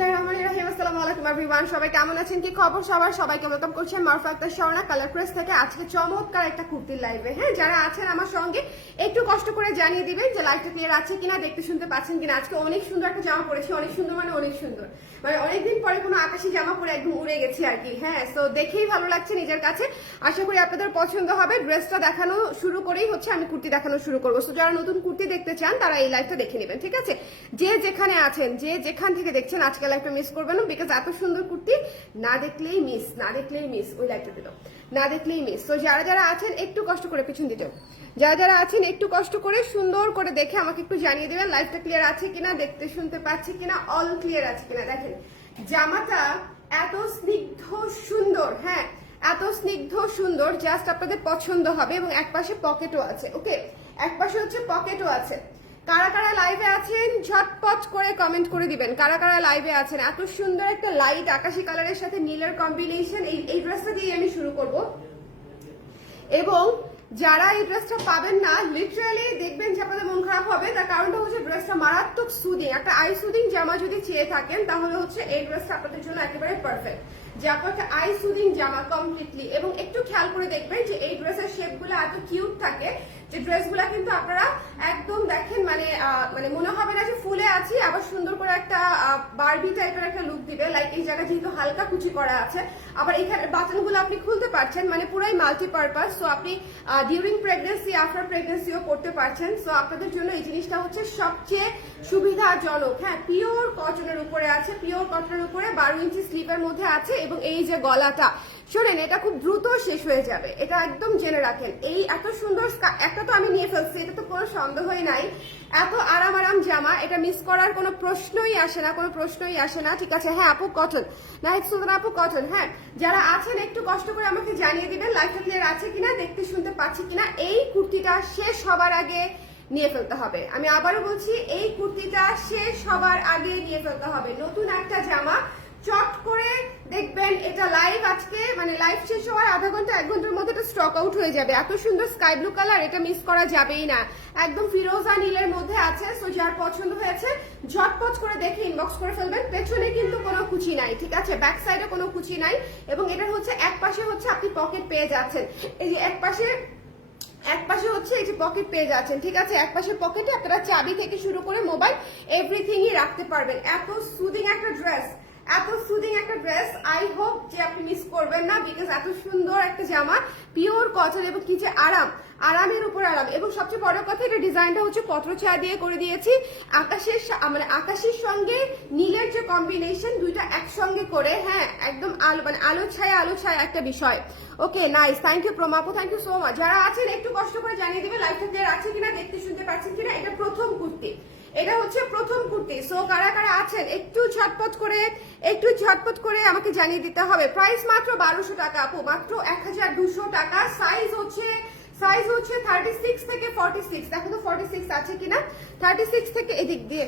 সবাই কেমন আছেন, কি খবর সবার? সবাইকে ওয়েলকাম করছি মারুফা আক্তার স্বর্ণা কালার প্রেস থেকে আজকে চমৎকার একটা কুর্তির লাইভে। হ্যাঁ, যারা আছেন আমার সঙ্গে একটু কষ্ট করে জানিয়ে দিবেন যে লাইভটা ক্লিয়ার আছে কিনা, দেখতে শুনতে পাচ্ছেন কিনা। আজকে অনেক সুন্দর একটা জামা পরেছি, অনেক সুন্দর মানে অনেক সুন্দর, মানে অনেকদিন পরে কোনো আকাশি জামা পরে একদম উড়ে গেছি আর কি। হ্যাঁ, তো দেখেই ভালো লাগছে নিজের কাছে, আশা করি আপনাদের পছন্দ হবে। ড্রেসটা দেখানো শুরু করেই হচ্ছে আমি কুর্তি দেখানো শুরু করবো। তো যারা নতুন কুর্তি দেখতে চান তারা এই লাইভটা দেখে নেবেন, ঠিক আছে? যে যেখানে আছেন, যে যেখান থেকে দেখছেন আজকে লাইভটা মিস করবেন না, বিকজ এত সুন্দর কুর্তি না দেখলেই মিস, না দেখলেই মিস। ওই লাইভটা দিল, না দেখলেই মিস। তো যারা যারা আছেন একটু কষ্ট করে পিছন দিতে, যারা যারা আছেন একটু কষ্ট করে সুন্দর করে দেখে আমাকে একটু জানিয়ে দেবেন লাইভটা ক্লিয়ার আছে কিনা, দেখতে শুনতে পাচ্ছি কিনা, অল ক্লিয়ার আছে কিনা। দেখেন জামাটা এত স্নিগ্ধ সুন্দর, হ্যাঁ এত স্নিগ্ধ সুন্দর, জাস্ট আপনাদের পছন্দ হবে। এবং এক পাশে পকেটও আছে, ওকে, এক পাশে হচ্ছে পকেটও আছে। কারা কারা লাইভে আছেন ঝটপট করে কমেন্ট করে দিবেন, কারা কারা লাইভে আছেন। এত সুন্দর একটা লাইট আকাশি কালারের সাথে নীলের কম্বিনেশন, এই ড্রেসটা দিয়ে আমি শুরু করব। এবং যারা এই ড্রেসটা পাবেন না, লিটারালি দেখবেন যে আপনাদের মন খারাপ হবে। তার কারণটা হচ্ছে ড্রেসটা মারাত্মক সুদিং, একটা আই সুদিং জামা যদি চেয়ে থাকেন তাহলে হচ্ছে এই ড্রেসটা আপনাদের জন্য একেবারে পারফেক্ট। যে আপনাকে আই সুদিং জামা কমপ্লিটলি। এবং একটু খেয়াল করে দেখবেন যে এই ড্রেসের শেপগুলো এত কিউট থাকে যে ড্রেসগুলো কিন্তু আপনারা একদম দেখেন মানে মানে মনে হবে না যে ফুলে আছি, আবার সুন্দর করে একটা বারবি টাইপের একটা লুক দিবে। লাইক এই জায়গায় যেহেতু হালকা কুচি করা আছে, আবার এখানে বাটনগুলো আপনি খুলতে পারছেন, মানে পুরাই মাল্টিপারপাস। সো আপনি ডিউরিং প্রেগনেন্সি, আফটার প্রেগনেন্সিও করতে পারছেন। সো আপনাদের জন্য এই জিনিসটা হচ্ছে সবচেয়ে সুবিধাজনক। হ্যাঁ, পিওর কটনের উপরে আছে, পিওর কটনের উপরে 12 ইঞ্চি স্লিভের মধ্যে আছে। এবং এই যে গলাটা শোনেন, এটা খুব দ্রুত শেষ হয়ে যাবে, এটা একদম জেনে রাখেন। এই এত সুন্দর একটা তো আমি নিয়ে ফেলছি, এটা তো কোনো সন্দেহই নাই। এত আরাম আরাম জামা, এটা মিস করার কোনো প্রশ্নই আসে না, কোনো প্রশ্নই আসে না, ঠিক আছে? হ্যাঁ আপু কটন, নাহিদ সুলতান আপু কটন। হ্যাঁ, যারা আছেন একটু কষ্ট করে আমাকে জানিয়ে দিবেন লাইফটা ক্লিয়ার আছে কিনা, দেখতে শুনতে পাচ্ছি কিনা। এই কুর্তিটা শেষ হবার আগে নিয়ে ফেলতে হবে, আমি আবারও বলছি এই কুর্তিটা শেষ হবার আগে নিয়ে ফেলতে হবে। নতুন একটা জামা, চট করে দেখবেন এটা লাইভ আজকে মানে লাইভ শেষ হওয়ার আধা ঘন্টা 1 ঘন্টার মধ্যে এটা স্টক আউট হয়ে যাবে। এত সুন্দর স্কাই ব্লু কালার, এটা মিস করা যাবেই না। একদম ফিরোজা নীলের মধ্যে আছে। সো যার পছন্দ হয়েছে ঝটপট করে দেখে ইনবক্স করে ফেলবেন। পেছনে কিন্তু কোনো কুচি নাই, ঠিক আছে? ব্যাক সাইডে কোনো কুচি নাই। এবং এটার হচ্ছে এক পাশে হচ্ছে আপনি পকেট পেয়ে যাচ্ছেন, এই যে এক পাশে হচ্ছে এই যে পকেট পেয়ে যাচ্ছেন, ঠিক আছে? এক পাশে পকেটে আপনারা চাবি থেকে শুরু করে মোবাইল এভরিথিংই রাখতে পারবেন। এত সুদিং একটা ড্রেস, এত সুদিং একটা ড্রেস, আই হোপ যে আপনি মিস করবেন না, বিকজ এত সুন্দর একটা জামা, পিওর কটন। এবং কি যে আরাম, আরামের উপর আরাম। এবং সবচেয়ে বড় কথা, এটা ডিজাইনটা হচ্ছে পত্র ছায়া দিয়ে করে দিয়েছি। আকাশের মানে আকাশের সঙ্গে নীলের যে কম্বিনেশন, দুইটা একসঙ্গে করে, হ্যাঁ একদম আলো মানে আলো ছায়া একটা বিষয়। ওকে নাইস, থ্যাংক ইউ প্রমাপু, থ্যাংক ইউ সো মাচ। যারা আছেন একটু কষ্ট করে জানিয়ে দিবে লাইফটা ক্লিয়ার আছে কিনা, দেখতে শুনতে পাচ্ছেন কিনা। এটা প্রথম কুর্তি, এটা হচ্ছে প্রথম কুর্তি। সো কারা কারা আছেন একটু ঝটপট করে আমাকে জানিয়ে দিতে হবে। প্রাইস মাত্র 1200 টাকা আপু, মাত্র 1200 টাকা। সাইজ হচ্ছে 36 থেকে 46। দেখো তো 46 আছে কিনা, 36 থেকে এদিক দিয়ে।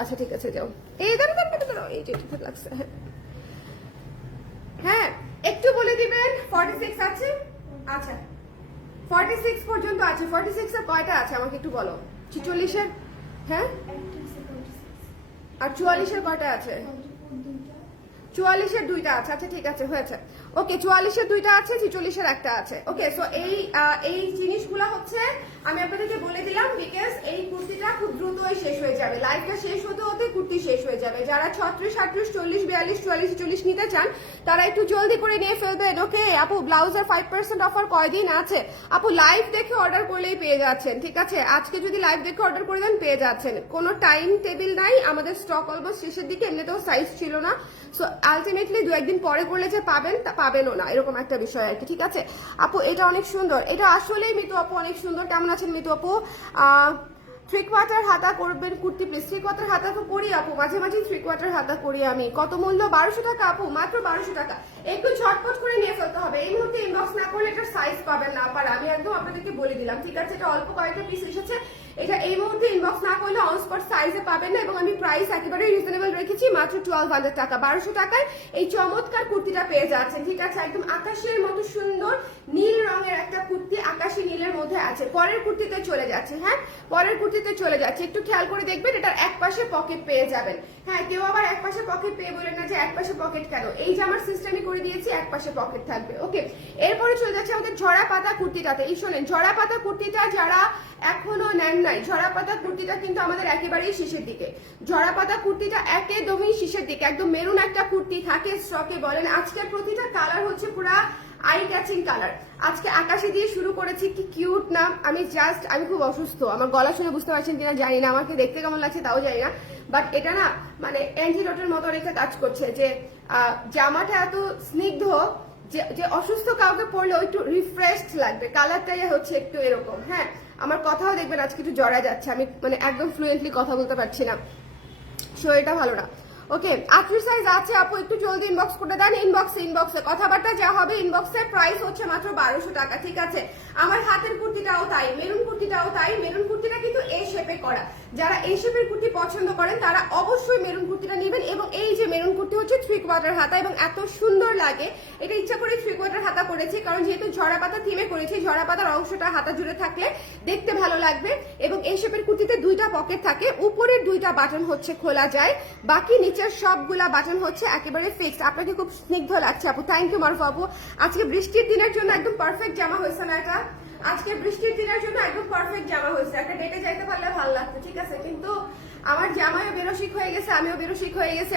আচ্ছা ঠিক আছে, যাও এই দাঁড়াও, এই যে ঠিক লাগছে। হ্যাঁ একটু বলে দিবেন 46 আছে। আচ্ছা 46 পর্যন্ত আছে। 46 এর কয়টা আছে আমাকে একটু বলো। 46 এর, হ্যাঁ আর 44 এর কয়টা আছে? 44 এর 2টা আছে। আচ্ছা ঠিক আছে, হয়েছে। ওকে 44 এর 2টা আছে, 46 এর একটা আছে। ওকে, সো এই জিনিসগুলো হচ্ছে আমি আপনাদেরকে বলে দিলাম, বিকজ এই কুর্তিটা খুব দ্রুতই শেষ হয়ে যাবে। লাইফটা শেষ হতে হতে কুর্তি শেষ হয়ে যাবে। যারা 36, 38, 40, 42, 44, 40 নিতে চান তারা একটু জলদি করে নিয়ে ফেলবেন। ওকে আপু, ব্লাউজের 5% অফার কয়দিন আছে? আপু লাইভ দেখে অর্ডার করলেই পেয়ে যাচ্ছেন, ঠিক আছে? আজকে যদি লাইভ দেখে অর্ডার করে দেন পেয়ে যাচ্ছেন, কোনো টাইম টেবিল নাই। আমাদের স্টক অলমোস্ট শেষের দিকে, এমনিতেও সাইজ ছিল না। সো আলটিমেটলি 2-1 দিন পরে করলে যে পাবেনও না, এরকম একটা বিষয় আর কি, ঠিক আছে? আপু এটা অনেক সুন্দর, এটা আসলেই মিতু আপু অনেক সুন্দর। কেমন আছেন মিতু আপু? 3/4 হাতা করবেন কুর্তি প্লিজ। 3/4 হাতা তো করি আপু, মাঝে মাঝে 3/4 হাতা করি আমি। কত মূল্য? 1200 টাকা আপু, মাত্র 1200 টাকা। একটু ঝটপট করে নিয়ে ফেলতে হবে, এই মুহূর্তে ইনবক্স না করলে এটার সাইজ পাবেন না পারা, আমি একদম আপনাদেরকে বলে দিলাম, ঠিক আছে? এটা অল্প কয়েকটা পিস এসেছে, এটা এই মুহূর্তে ইনবক্স না করলে অন স্পট সাইজে পাবেন না, এবং আমি প্রাইস একেবারে রিজনেবল রেখেছি, মাত্র 1200 টাকা, 1200 টাকায় এই চমৎকার কুর্তিটা পেয়ে যাচ্ছেন। ঠিক আছে, একদম আকাশের মতো সুন্দর নীল রঙের একটা কুর্তি, আকাশি নীলের মধ্যে আছে। পরের কুর্তিতে চলে যাচ্ছে। হ্যাঁ, পরের কুর্তিতে চলে যাচ্ছে, একটু খেয়াল করে দেখবেন, এটার এক পাশে পকেট পেয়ে যাবেন। হ্যাঁ, কেউ আবার এক পাশে পকেট পেয়ে বলেন না যে এক পাশে পকেট কেন, এই যে আমার সিস্টেমই করে দিয়েছি, এক পাশে পকেট থাকবে। ওকে, এরপরে চলে যাচ্ছে আমাদের ঝরা পাতা কুর্তিটাতে। এই শোনেন, ঝরা পাতা কুর্তিটা যারা এখনো নেন নাই, ঝরা পাতা কুর্তিটা কিন্তু আমাদের একেবারেই শেষের দিকে। ঝরা পাতা কুর্তিটা একদমই শেষের দিকে, একদম মেরুন একটা কুর্তি থাকে স্টকে। বলেন আজকের প্রতিটা কালার হচ্ছে পুরা আই ক্যাচিং কালার। আজকে আকাশে দিয়ে শুরু করেছি, কি কিউট না। আমি খুব অসুস্থ, আমার গলা শুনে বুঝতে পারছেন কিনা জানি না, আমাকে দেখতে কেমন লাগছে তাও জানি না, বাট এটা না মানে অ্যান্টিডোটের মতো রেখে কাজ করছে, যে জামাটা এত স্নিগ্ধ যে অসুস্থ কাউকে পরলেও একটু রিফ্রেশড লাগবে। কালারটাই হচ্ছে একটু এরকম। হ্যাঁ, আমার কথাও দেখবেন আজকে একটু জড়া যাচ্ছে, আমি মানে একদম ফ্লুয়েন্টলি কথা বলতে পারছি না, শরীরটা ভালো না। ওকে, 38 সাইজ আছে আপু, একটু জলদি ইনবক্স করে দেন। ইনবক্সে কথাবার্তা যা হবে, ইনবক্সের প্রাইস হচ্ছে মাত্র 1200 টাকা। ঠিক আছে, আমার হাতের কুর্তিটাও তাই, মেরুন কুর্তিটাও তাই। মেরুন কুর্তিটা কিন্তু এই শেপে করা, যারা এই শেপের কুর্তি পছন্দ করেন তারা অবশ্যই মেরুন কুর্তিটা নেবেন। এবং এই যে মেরুন কুর্তি হচ্ছে 3/4 হাতা, এবং এত সুন্দর লাগে, এটা ইচ্ছা করে 3/4 হাতা করেছি, কারণ যেহেতু ঝরা পাতা থিমে করেছি, ঝরা পাতার অংশটা হাতা জুড়ে থাকলে দেখতে ভালো লাগবে। এবং এই শেপের কুর্তিতে দুইটা পকেট থাকে, উপরের দুইটা বাটন হচ্ছে খোলা যায়, বাকি নিচের সবগুলা বাটন হচ্ছে একেবারে ফিক্সড। আপনাকে খুব স্নিগ্ধ লাগছে আপু, থ্যাংক ইউ মারুফা আপু। আজকে বৃষ্টির দিনের জন্য একদম পারফেক্ট জামা হয়েছে না এটা? আজকে বৃষ্টির দিনের জন্য একদম পারফেক্ট জামা হয়েছে, একটা ডেটে যাইতে পারলে ভালো লাগতো। ঠিক আছে, কিন্তু আমার জামাইও বেরোশিক হয়ে গেছে, আমিও বেরোশিক হয়ে গেছে।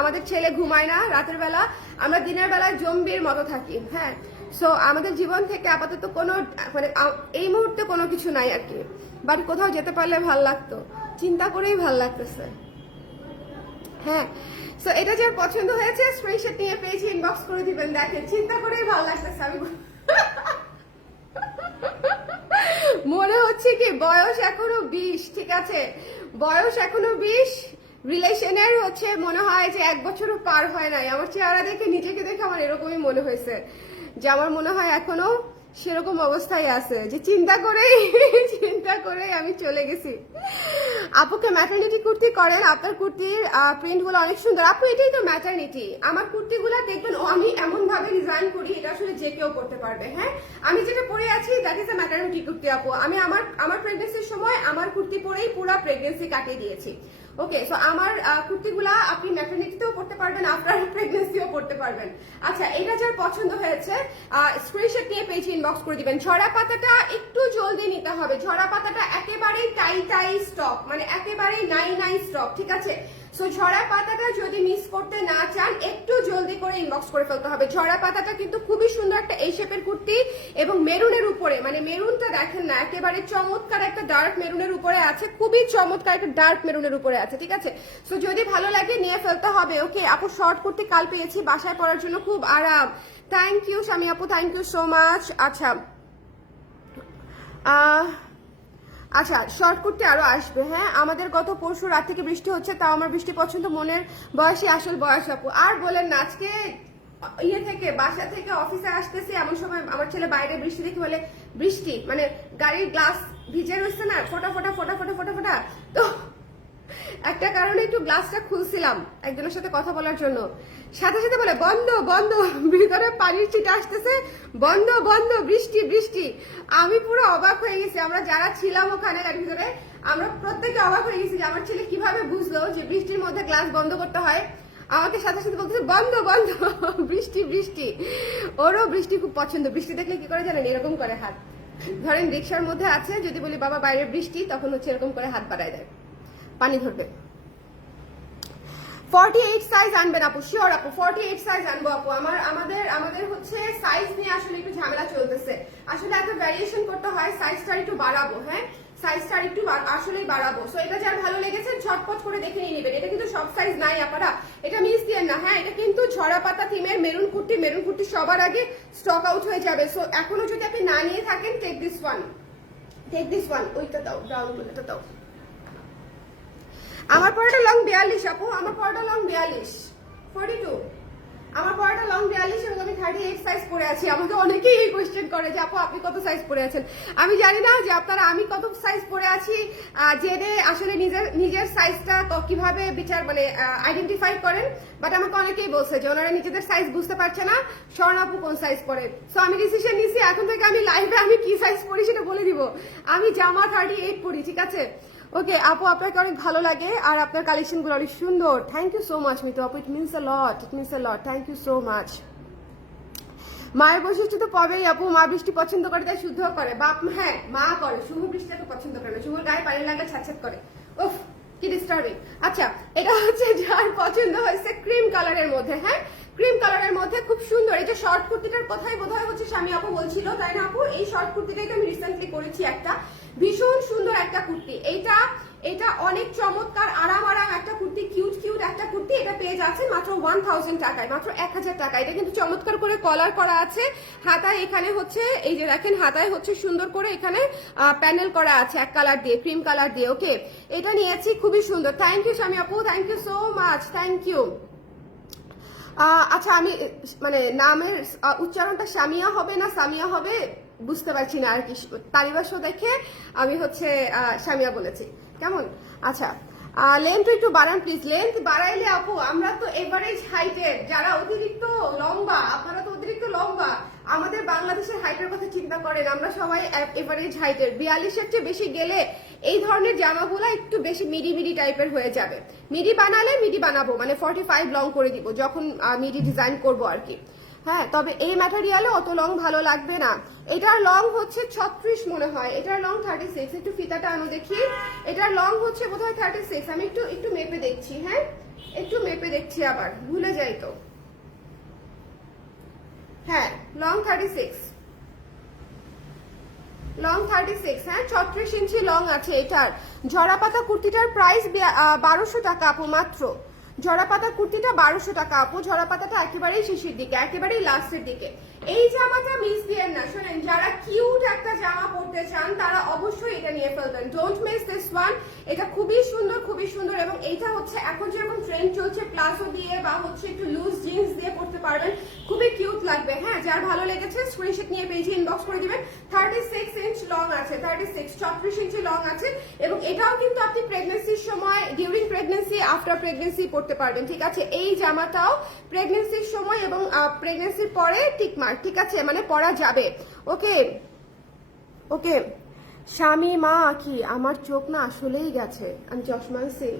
আমাদের ছেলে ঘুমায় না রাতের বেলা, আমরা দিনের বেলা জম্বির মতো থাকি। হ্যাঁ, সো আমাদের জীবন থেকে আপাতত কোনো মানে এই মুহূর্তে কোনো কিছু নাই আর কি, বাট কোথাও যেতে পারলে ভাল লাগতো, চিন্তা করেই ভাল লাগতেছে। হ্যাঁ, সো এটা যার পছন্দ হয়েছে স্ক্রিনশট নিয়ে পেয়েছি, ইনবক্স করে দিবেন। দেখেন, চিন্তা করেই ভালো লাগতেছে। আমি মনে হচ্ছে কি বয়স এখনো 20। ঠিক আছে, বয়স এখনো 20, রিলেশনের হচ্ছে মনে হয় যে 1 বছরও পার হয় নাই। আমার চেহারা দেখে, নিজেকে দেখে আমার এরকমই মনে হয়েছে, যে আমার মনে হয় এখনো সেরকম অবস্থায় আছে, যে চিন্তা করেই আমি চলে গেছি। আপুকে ম্যাটারনিটি কুর্তি করেন, আপনার কুর্তির প্রিন্ট গুলো অনেক সুন্দর। আপু এটাই তো ম্যাটারনিটি, আমার কুর্তিগুলো দেখবেন আমি এমন ভাবে ডিজাইন করি, এটা আসলে যে কেউ করতে পারবে। হ্যাঁ, আমি যেটা পরে আছি that is a maternity kurti আপু। আমি আমার প্রেগনেন্সির সময় আমার কুর্তি পরেই পুরো প্রেগনেন্সি কাটিয়ে দিয়েছি। ওকে, সো আমার কুর্তিগুলা আপনি ম্যাটারনিটিতেও পড়তে পারবেন, আপনার প্রেগনেন্সিও পড়তে পারবেন। আচ্ছা, এটা যার পছন্দ হয়েছে স্ক্রিনশট নিয়ে পেজ ইনবক্স করে দিবেন। ঝরা পাতাটা একটু জলদি নিতে হবে, ঝরা পাতাটা একেবারেই টাই স্টক, মানে একেবারেই নাই স্টক। ঠিক আছে, সো ঝরা পাতাটা যদি মিস করতে না চান, একটু জলদি করে ইনবক্স করে ফেলতে হবে। ঝরা পাতাটা কিন্তু খুবই সুন্দর একটা এই শেপের কুর্তি, এবং মেরুনের উপরে, মানে মেরুনটা দেখেন না, একেবারে চমৎকার একটা ডার্ক মেরুনের উপরে আছে, খুবই চমৎকার একটা ডার্ক মেরুনের উপরে আছে। ঠিক আছে, সো যদি ভালো লাগে নিয়ে ফেলতে হবে। ওকে আপু, শর্ট কুর্তি কাল পেয়েছি, বাসায় পরার জন্য খুব আরাম। থ্যাংক ইউ শামি আপু, থ্যাংক ইউ সো মাচ। আচ্ছা, শর্ট কুর্তি আরো আসবে। হ্যাঁ, আমাদের গত পরশু রাত থেকে বৃষ্টি হচ্ছে, তাও আমার বৃষ্টি পছন্দ, মনের বয়সী আসল বয়স আপু। আর বলেন না, আজকে বাসা থেকে অফিসে আসতেছি, এমন সময় আমার ছেলে বাইরে বৃষ্টি দেখে বলে, বৃষ্টি মানে গাড়ির গ্লাস ভিজে রয়েছে না, ফোটা ফোটা। তো একটা কারণে একটু গ্লাসটা খুলছিলাম একজনের সাথে কথা বলার জন্য, সাথে সাথে বলে বন্ধ, ভিতরে পানির ছিটা আসতেছে, বন্ধ, বৃষ্টি। আমি পুরো অবাক হয়ে গেছি, আমরা যারা ছিলাম ওখানে গাড়ির ভিতরে, আমরা প্রত্যেকে অবাক হয়ে গেছি যে আমার ছেলে কিভাবে বুঝলো যে বৃষ্টির মধ্যে গ্লাস বন্ধ করতে হয়। আমাকে সাথে সাথে বলতেছে বন্ধ, বৃষ্টি। ওরও বৃষ্টি খুব পছন্দ। বৃষ্টি দেখলে কি করে জানেন, এরকম করে হাত, ধরেন রিক্সার মধ্যে আছে, যদি বলি বাবা বাইরে বৃষ্টি, তখন হচ্ছে এরকম করে হাত বাড়ায় দেয়, পানি ধরবে। 48 সাইজ আনবেন আপু, শিওর আপু 48 সাইজ আনবো আপু। আমাদের হচ্ছে সাইজ নিয়ে আসলে একটু ঝামেলা চলতেছে, আসলে এত ভ্যারিয়েশন করতে হয়, সাইজটা একটু বাড়াবো। হ্যাঁ, সাইজটা একটু আসলেই বাড়াবো। সো এটা যার ভালো লেগেছে ঝটপট করে দেখে নিয়ে নেবেন। এটা কিন্তু সব সাইজ নাই আপনারা, এটা মিস দিয়েন না। হ্যাঁ, এটা কিন্তু ঝরা পাতা থিমের মেরুন কুর্তি সবার আগে স্টক আউট হয়ে যাবে। সো এখনো যদি আপনি না নিয়ে থাকেন, টেক দিস ওয়ান। ওইটা দাও, ব্রাউন কালারটা দাও। আমার পরাটা লং 42 আপু, আমার পরাটা লং 42, 42। আমার পরাটা লং 42 এবং আমি 30 38 সাইজ পরে আছি। আমাকে অনেকেই এই কোয়েশ্চেন করে যে আপু আপনি কত সাইজ পরে আছেন। আমি জানি না যে আপনারা আমি কত সাইজ পরে আছি জেনে আসলে নিজের সাইজটা কিভাবে মানে আইডেন্টিফাই করেন, বাট আমাকে অনেকেই বলছে যে ওনারা নিজেদের সাইজ বুঝতে পারছে না, স্বর্ণ আপু কোন সাইজ পরে। সো আমি ডিসিশন নিয়েছি এখন থেকে আমি লাইভে আমি কি সাইজ পরি সেটা বলে দিব। আমি জামা 38 পরি, ঠিক আছে? ওকে আপু, আপনাকে অনেক ভালো লাগে আর আপনার কালেকশন গুলো অনেক সুন্দর। Thank you so much Mitu আপু, it means a lot, it means a lot. Thank you so much. মায়ের বৈশিষ্ট্য তো পাবেই আপু, মা বৃষ্টি পছন্দ করে তাই শুদ্ধ করে। বাপ হ্যাঁ মা করে, শুভ বৃষ্টিটা পছন্দ করে না, শুভর গায়ে পানি লাগলে ছাতছাত করে। উফ কি ডিস্টার্বিং। আচ্ছা এটা হচ্ছে যার পছন্দ হয়েছে ক্রিম কালারের মধ্যে, হ্যাঁ ক্রিম কালারের মধ্যে খুব সুন্দর। এই যে শর্ট কুর্তিটার কথাই বোধহয় হচ্ছে স্বামী আপু বলছিল, তাই না আপু? এই শর্ট কুর্তিটাই তো আমি রিসেন্টলি করেছি, একটা ভীষণ সুন্দর একটা কুর্তি। এটা অনেক চমৎকার আরাম একটা কুর্তি, কিউট একটা কুর্তি। এটা পেয়ে যাচ্ছে মাত্র 1000 টাকায়, মাত্র 1000 টাকা। এটা কিন্তু চমৎকার করে কলার করা আছে, হাতায় এখানে হচ্ছে এই যে দেখেন হাতায় হচ্ছে সুন্দর করে এখানে প্যানেল করা আছে এক কালার দিয়ে, ক্রিম কালার দিয়ে। ওকে এটা নিয়েছি, খুবই সুন্দর। থ্যাংক ইউ স্বামী আপু, thank you so much, thank you. আচ্ছা আমি মানে নামের উচ্চারণটা সামিয়া হবে না সামিয়া হবে বুঝতে পারছি না আর কি, তালিবাস দেখে আমি হচ্ছে সামিয়া বলেছি, কেমন? আচ্ছা লেন্থ একটু বাড়ান প্লিজ। লেন্থ বাড়াইলে আপু আমরা তো এভারেজ হাইটের, যারা অতিরিক্ত লম্বা, আপনারা তো অতিরিক্ত লম্বা, আমাদের বাংলাদেশের হাইটের কথা চিন্তা করেন, আমরা সবাই এভারেজ হাইটের। 42-এর চেয়ে বেশি গেলে এই ধরনের জামাগুলো একটু বেশি মিডি টাইপের হয়ে যাবে। মিডি বানালে মিডি বানাবো মানে 45 লং করে দিব যখন মিডি ডিজাইন করবো আর কি। হ্যাঁ তবে এই ম্যাটেরিয়ালে অত লং ভালো লাগবে না। এটার লং হচ্ছে 36 মনে হয়, এটার লং 36। একটু ফিতাটা আনো দেখি, এটার লং হচ্ছে বোধহয় 36। আমি একটু মেপে দেখছি, হ্যাঁ একটু মেপে দেখছি, আবার ভুলে যাই তো। হ্যাঁ লং 36, লং 36, হ্যাঁ 36 ইঞ্চি লং আছে এটার। ঝরাপাতা কুর্তিটার প্রাইস 1200 টাকা আপু মাত্র। ঝরাপাতা কুর্তিটা 1200 টাকা আপু। ঝরাপাতাটা একেবারেই শেষের দিকে, একেবারেই লাস্টের দিকে। এই জামাটা মিস দিয়েন না, শোনেন যারা কিউট একটা জামা পরতে চান তারা অবশ্যই এটা নিয়ে ফেলবেন, ডোন্ট মিস দিস ওয়ান। এটা খুবই সুন্দর, খুবই সুন্দর। এবং এইটা হচ্ছে এখন যেরকম ট্রেন্ড চলছে প্লাজো দিয়ে বা হচ্ছে একটু লুজ জিন্স দিয়ে পরতে পারবেন, খুবই কিউট লাগবে। হ্যাঁ যার ভালো লেগেছে স্ক্রিনশট নিয়ে পেজে ইনবক্স করে দিবেন। 36 ইঞ্চ লং আছে, 36 ইঞ্চি লং আছে। এবং এটাও কিন্তু আপনি প্রেগনেন্সির সময়, ডিউরিং প্রেগনেন্সি, আফটার প্রেগনেন্সি পরতে পারবেন, ঠিক আছে? এই জামাটাও প্রেগনেন্সির সময় এবং প্রেগনেন্সির পরে টিকমার্ক, ঠিক আছে, মানে পরা যাবে। ওকে ওকে স্বামী মা কি আমার চোখ না আসলেই গেছে, আমি চশমা আনছি।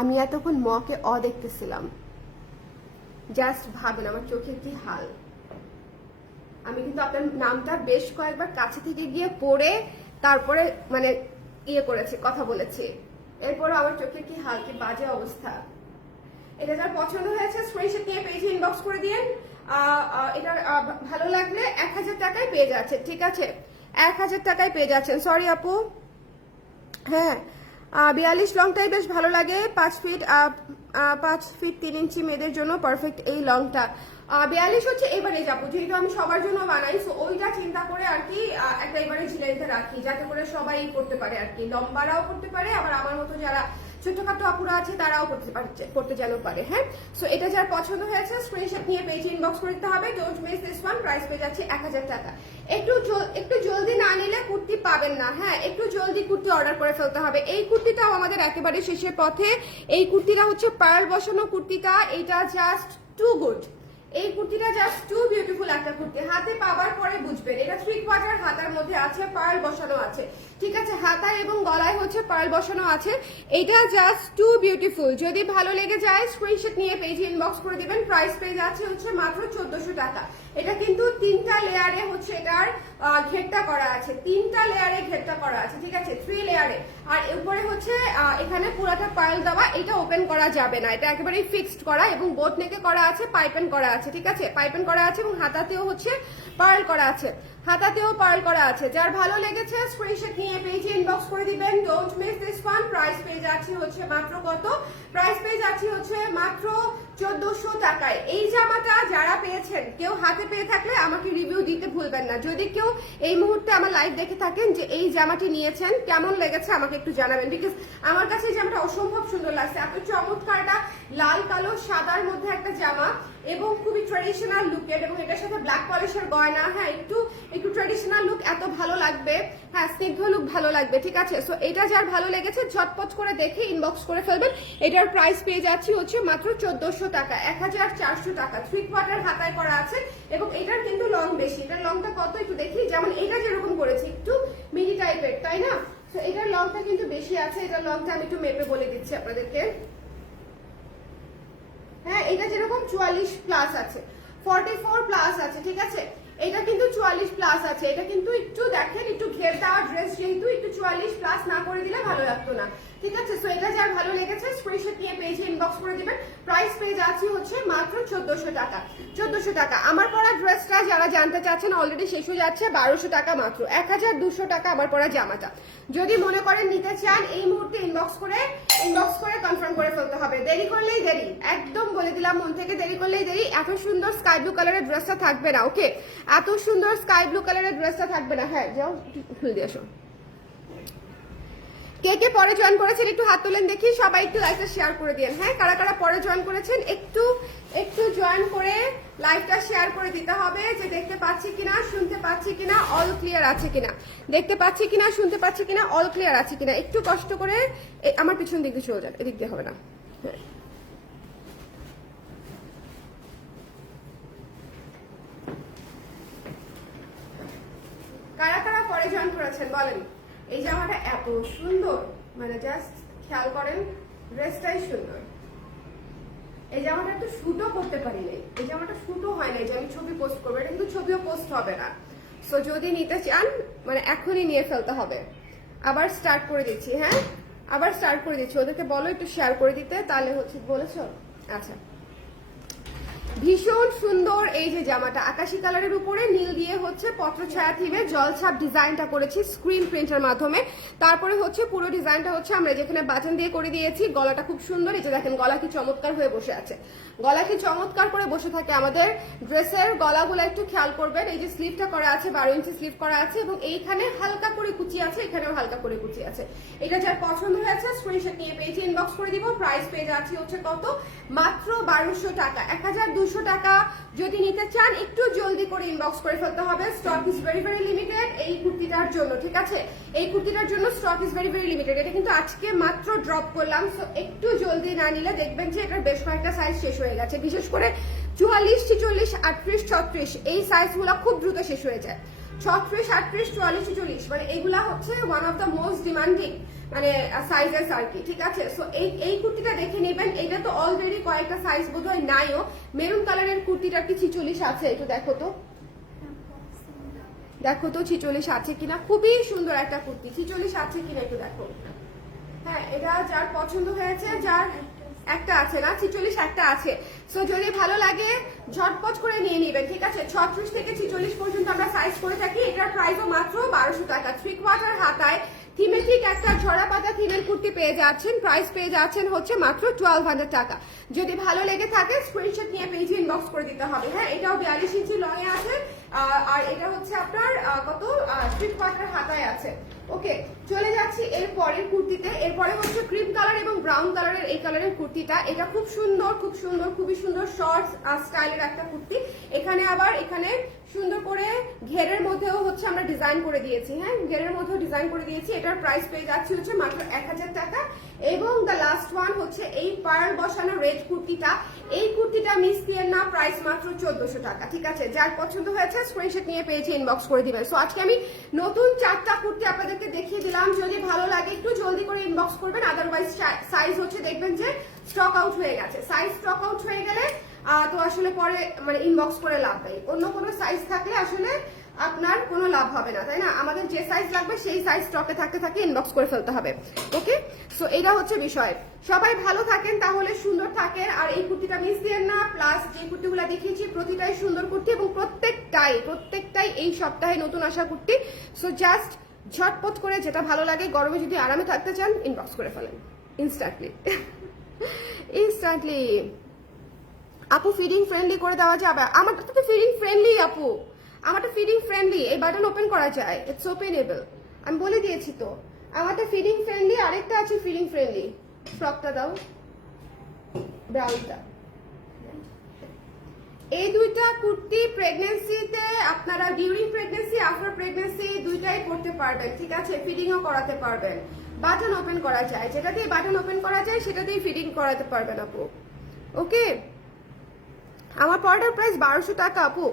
আমি এতক্ষণ মকে দেখতেছিলাম, জাস্ট ভাবেন আমার চোখের কি হাল। আমি কিন্তু আপনার নামটা বেশ কয়েকবার কাছে থেকে গিয়ে পড়ে তারপরে মানে করেছি, কথা বলেছি, এরপরে আমার চোখের কি হাল, কি বাজে অবস্থা। এটা যার পছন্দ হয়েছে স্ক্রিনশট নিয়ে পেজে ইনবক্স করে দিন। এটা ভালো লাগলে 1000 টাকায় পেয়ে যাচ্ছে, ঠিক আছে? 1000 টাকায় পেয়ে যাচ্ছেন। সরি আপু, হ্যাঁ 42 লংটাই বেশ ভালো লাগে। 5 ফিট 3 ইঞ্চি মেয়েদের জন্য পারফেক্ট এই লংটা। 42 হচ্ছে এবারে যাবো, যেহেতু আমি সবার জন্য বানাই, সো ওইটা চিন্তা করে আর কি একটা এবারে ঝিলাইতে রাখি, যাতে করে সবাই করতে পারে আর কি, লম্বারাও করতে পারে, আবার আমার মতো যারা ছোটখাটো আপুরা আছে তারাও করতে যেন পারে। হ্যাঁ সো এটা যার পছন্দ হয়েছে স্ক্রিনশট নিয়ে পেজে ইনবক্স করে দিতে হবে, don't miss this one. Price পেয়ে যাচ্ছে 1000 টাকা। একটু জলদি না নিলে কুর্তি পাবেন না, হ্যাঁ একটু জলদি কুর্তি অর্ডার করে ফেলতে হবে। এই কুর্তিটাও আমাদের একেবারে শেষের পথে। এই কুর্তিটা হচ্ছে পার্ল বসানো কুর্তিটা, এটা জাস্ট টু গুড। এই কুর্তিটা জাস্ট টু বিউটিফুল একটা কুর্তি, হাতে পাওয়ার পরে বুঝবেন। এটা 3/4 হাতার মধ্যে আছে, পার্ল বসানো আছে, ঠিক আছে? হাতায় এবং গলায় হচ্ছে পার্ল বসানো আছে। এটা জাস্ট টু বিউটিফুল। যদি ভালো লেগে যায় স্ক্রিনশট নিয়ে পেজে ইনবক্স করে দিবেন। প্রাইস পেয়ে যাচ্ছে হচ্ছে মাত্র 1400 টাকা। এটা কিন্তু 3টা লেয়ারে হচ্ছে এটার ঘেরটা করা আছে, 3টা লেয়ারে ঘেরটা করা আছে, ঠিক আছে? 3 লেয়ারে। আর উপরে হচ্ছে এখানে পুরাটা পার্ল দেওয়া, এটা ওপেন করা যাবে না, এটা একেবারেই ফিক্সড করা এবং বোট নেকে করা আছে, পাইপেন করা আছে, ঠিক আছে? পাইপেন করা আছে এবং হাতাতেও হচ্ছে পার্ল করা আছে, হাতাতেও পার্ল করা আছে। যার ভালো লেগেছে স্ক্রিনশট নিয়ে পেজে ইনবক্স করে দিবেন, don't miss this one, price পেয়ে যাচ্ছি হচ্ছে মাত্র কত, প্রাইস পেয়ে যাচ্ছি হচ্ছে মাত্র 1400 টাকায়। এই জামাটা যারা পেয়েছেন কেউ হাতে পেয়ে থাকলে আমাকে রিভিউ দিতে ভুলবেন না। যদি কেউ এই মুহূর্তে আমার লাইভ দেখে থাকেন যে এই জামাটি নিয়েছেন, কেমন লেগেছে আমাকে একটু জানাবেন, বিকজ আমার কাছে এই জামাটা অসম্ভব সুন্দর লাগছে। এত চমৎকার একটা লাল কালো সাদার মধ্যে একটা জামা এবং খুবই ট্রেডিশনাল লুকের, এবং এটার সাথে ব্ল্যাক পলিশের গয়না। হ্যাঁ, একটু একটু ট্রেডিশনাল লুক এত ভালো লাগবে, হ্যাঁ স্নিগ্ধ লুক ভালো লাগবে, ঠিক আছে। সো এটা যার ভালো লেগেছে ঝটপট করে দেখে ইনবক্স করে ফেলবেন। এটার প্রাইস পেয়ে যাচ্ছি হচ্ছে মাত্র 1400 টাকা, 1400 টাকা। 3/4 হাতায় করা আছে এবং এটার কিন্তু লং বেশি। এটার লংটা কত একটু দেখি, যেমন এটা যেরকম করেছে একটু মিনি টাইপের, তাই না? তো এটার লংটা কিন্তু বেশি আছে। এটার লংটা আমি একটু মেপে বলে দিচ্ছি আপনাদেরকে। হ্যাঁ, এটা যেরকম 44 প্লাস আছে, 44 প্লাস আছে, ঠিক আছে। এটা কিন্তু 44 প্লাস আছে। এটা কিন্তু একটু দেখেন, একটু ঘের দেওয়া ড্রেস, যেহেতু একটু 44 প্লাস না করে দিলে ভালো লাগতো না, ঠিক আছে। সো এটা যার ভালো লেগেছে স্ক্রিনশট নিয়ে পেজে ইনবক্স করে দিবেন। প্রাইস পেয়ে যাচ্ছি হচ্ছে মাত্র 1400 টাকা, 1400 টাকা। আমার পরা ড্রেসটা যারা জানতে চাচ্ছেন অলরেডি শেষ হয়ে যাচ্ছে, 1200 টাকা মাত্র, 1200 টাকা আমার পরা জামাটা। যদি মনে করেন নিতে চান এই মুহূর্তে ইনবক্স করে কনফার্ম করে ফেলতে হবে। দেরি করলেই দেরি, একদম বলে দিলাম মন থেকে, দেরি করলেই দেরি। এত সুন্দর স্কাই ব্লু কালারের ড্রেসটা থাকবে না, ওকে, এত সুন্দর স্কাই ব্লু কালারের ড্রেসটা থাকবে না। হ্যাঁ যাও খুলে দিয়ে আসো। কে কে পরে জয়েন করেছেন একটু হাত তোলেন দেখি, সবাই একটু লাইভটা শেয়ার করে দিন। হ্যাঁ, কারা কারা পরে জয়েন করেছেন একটু একটু জয়েন করে লাইভটা শেয়ার করে দিতে হবে, যে দেখতে পাচ্ছি কিনা, শুনতে পাচ্ছি কিনা, অল ক্লিয়ার আছে কিনা, দেখতে পাচ্ছি কিনা, শুনতে পাচ্ছি কিনা, অল ক্লিয়ার আছে কিনা। একটু কষ্ট করে আমার পিছন দিক দিয়ে চলে যান, এদিক দিয়ে হবে না। হ্যাঁ, কারা কারা পরে জয়েন করেছেন বলেন। এই জামাটা এত সুন্দর, মানে জাস্ট খেয়াল করেন, ড্রেসটাই সুন্দর। এই জামাটা একটু শুটও করতে পারি নাই, এই জামাটা শুটও হয় না যে আমি ছবি পোস্ট করবো, এটা কিন্তু ছবিও পোস্ট হবে না। সো যদি নিতে চান মানে এখনই নিয়ে ফেলতে হবে। আবার স্টার্ট করে দিচ্ছি, হ্যাঁ আবার স্টার্ট করে দিচ্ছি, ওদেরকে বলো একটু শেয়ার করে দিতে, তাহলে হচ্ছে বলেছো। আচ্ছা, ভীষণ সুন্দর এই যে জামাটা, আকাশি কালারের উপরে নীল দিয়ে হচ্ছে পত্রছায়া থিমে জলছাপ ডিজাইনটা করেছি স্ক্রিন প্রিন্টের মাধ্যমে। তারপরে হচ্ছে পুরো ডিজাইনটা হচ্ছে আমরা যেখানে বাটন দিয়ে করে দিয়েছি। গলাটা খুব সুন্দর, এই যে দেখেন গলা কি চমৎকার হয়ে বসে আছে, গলা কি চমৎকার করে বসে থাকে আমাদের ড্রেসের গলাগুলো একটু খেয়াল করবেন। এই যে স্লিভটা করা আছে, 12 ইঞ্চি স্লিভ করা আছে এবং এইখানে হালকা করে কুচি আছে, এখানেও হালকা করে কুচি আছে। এটা যার পছন্দ হয়েছে স্ক্রিনশট নিয়ে পেজে ইনবক্স করে দিব। প্রাইস পেয়ে যাচ্ছি হচ্ছে কত, মাত্র 1200 টাকা, 1200 টাকা। যদি নিতে চান একটু জলদি করে ইনবক্স করে ফেলতে হবে, stock is very very limited এই কুর্তিটার জন্য, ঠিক আছে। এই কুর্তিটার জন্য stock is very very limited. এটা কিন্তু আজকে মাত্র ড্রপ করলাম, সো একটু জলদি না নিলে দেখবেন যে এটার বেশ কয়েকটা সাইজ শেষ হয়ে গেছে। বিশেষ করে 44, 46, 38, 36 এই সাইজগুলো খুব দ্রুত শেষ হয়ে যায়। 36, 38, 44, 46 মানে এগুলা হচ্ছে one of the most demanding মানে সাইজেস আর কি, ঠিক আছে। সো এই কুর্তিটা দেখে নেবেন, এটা তো অলরেডি কয়েকটা সাইজ বোধহয় নাইও। মেরুন কালারের কুর্তিটা কি 46 আছে একটু দেখো তো, দেখো তো 46 আছে কিনা। খুবই সুন্দর একটা কুর্তি, 46 আছে কিনা একটু দেখো। হ্যাঁ, এটা যার পছন্দ হয়েছে, যার একটা আছে না, 46 একটা আছে। সো যদি ভালো লাগে ঝটপট করে নিয়ে নেবেন, ঠিক আছে। 36 থেকে 46 পর্যন্ত আমরা সাইজ করে থাকি। এটার প্রাইসও মাত্র 1200 টাকা। 3/4 হাতায় থিমেটিক একটা ঝরা পাতা থিমের কুর্তি পেয়ে যাচ্ছেন, প্রাইস পেয়ে যাচ্ছেন হচ্ছে মাত্র 1200 টাকা। যদি ভালো লেগে থাকে স্ক্রিনশট নিয়ে পেজে ইনবক্স করে দিতে হবে। হ্যাঁ, এটাও 42 ইঞ্চি লং এ আছে আর এটা হচ্ছে আপনার কত 3/4 হাতায় আছে। ওকে, চলে যাচ্ছি এর পরের কুর্তিতে। এরপরে হচ্ছে ক্রিম কালার এবং ব্রাউন কালারের এই কালারের কুর্তিটা। এটা খুব সুন্দর, খুব সুন্দর, খুবই সুন্দর শর্ট স্টাইলের একটা কুর্তি। এখানে আবার এখানে সুন্দর করে ঘেরের মধ্যেও হচ্ছে আমরা ডিজাইন করে দিয়েছি। হ্যাঁ, ঘেরের মধ্যেও ডিজাইন করে দিয়েছি। এটার প্রাইস পেয়ে যাচ্ছি হচ্ছে মাত্র 1000 টাকা। এবং দ্য লাস্ট ওয়ান হচ্ছে এই পার্ল বসানো রেড কুর্তিটা। এই কুর্তিটা মিস দিয়ে না, প্রাইস মাত্র 1400 টাকা, ঠিক আছে। যার পছন্দ হয়েছে স্ক্রিনশট নিয়ে পেয়েছে ইনবক্স করে দিবেন। সো আজকে আমি নতুন 4টা কুর্তি আপনাদেরকে দেখিয়ে দিলাম। যদি ভালো লাগে একটু জলদি করে ইনবক্স করবেন, আদারওয়াইজ সাইজ হচ্ছে দেখবেন যে স্টক আউট হয়ে গেছে। সাইজ স্টক আউট হয়ে গেলে তো আসলে পরে মানে ইনবক্স করে লাভ নেই। অন্য কোনো সাইজ থাকলে আসলে আপনার কোনো লাভ হবে না, তাই না। আমাদের যে সাইজ লাগবে সেই সাইজ স্টকে থাকতে থাকে ইনবক্স করে ফেলতে হবে। ওকে, সো এটা হচ্ছে বিষয়। সবাই ভালো থাকেন, তাহলে সুন্দর থাকেন। আর এই কুর্তিটা মিস দিয়েন না। প্লাস যে কুর্তিগুলো দেখিয়েছি প্রতিটাই সুন্দর কুর্তি এবং প্রত্যেকটাই এই সপ্তাহে নতুন আসা কুর্তি। সো জাস্ট ঝটপট করে যেটা ভালো লাগে, গরমে যদি আরামে থাকতে চান ইনবক্স করে ফেলেন ইনস্ট্যান্টলি। ইনস্ট্যান্টলি আপু ফিডিং ফ্রেন্ডলি করে দেওয়া যাবে? আমারটা তো ফিডিং ফ্রেন্ডলি আপু, আমারটা ফিডিং ফ্রেন্ডলি, এই বাটন ওপেন করা যায়, ইটস ওপেনেবল, আমি বলে দিয়েছি তো আমারটা ফিডিং ফ্রেন্ডলি। আরেকটা আছে ফিডিং ফ্রেন্ডলি, ফ্রকটা দাও, ব্রাউনটা। এই দুইটা কুর্তি প্রেগন্যান্সিতে আপনারা ডিউরিং প্রেগন্যান্সি আফটার প্রেগন্যান্সি দুইটাই করতে পারবেন, ঠিক আছে? ফিডিংও করাতে পারবেন, বাটন ওপেন করা যায়, যেটা দিয়ে বাটন ওপেন করা যায় সেটা দিয়ে ফিডিং করাতে পারবেন আপু। ওকে, আমার পড়াটার প্রাইস 1200 টাকা আপু,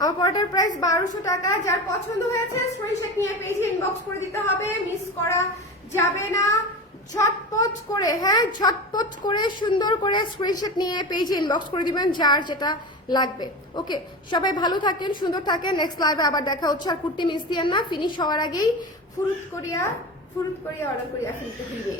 আমার পড়াটার প্রাইস 1200 টাকা। যার পছন্দ হয়েছে স্ক্রিনশট নিয়ে পেজে ইনবক্স করে দিতে হবে, মিস করা যাবে না। ঝটপট করে, হ্যাঁ ঝটপট করে সুন্দর করে স্ক্রিনশট নিয়ে পেজে ইনবক্স করে দিবেন যার যেটা লাগবে। ওকে, সবাই ভালো থাকেন, সুন্দর থাকেন, নেক্সট লাইভে আবার দেখা হচ্ছে। আর কুর্তি মিস দিয়েন না, ফিনিশ হওয়ার আগেই ফুরুত করিয়া অর্ডার করিয়া ফেলতে হইবে।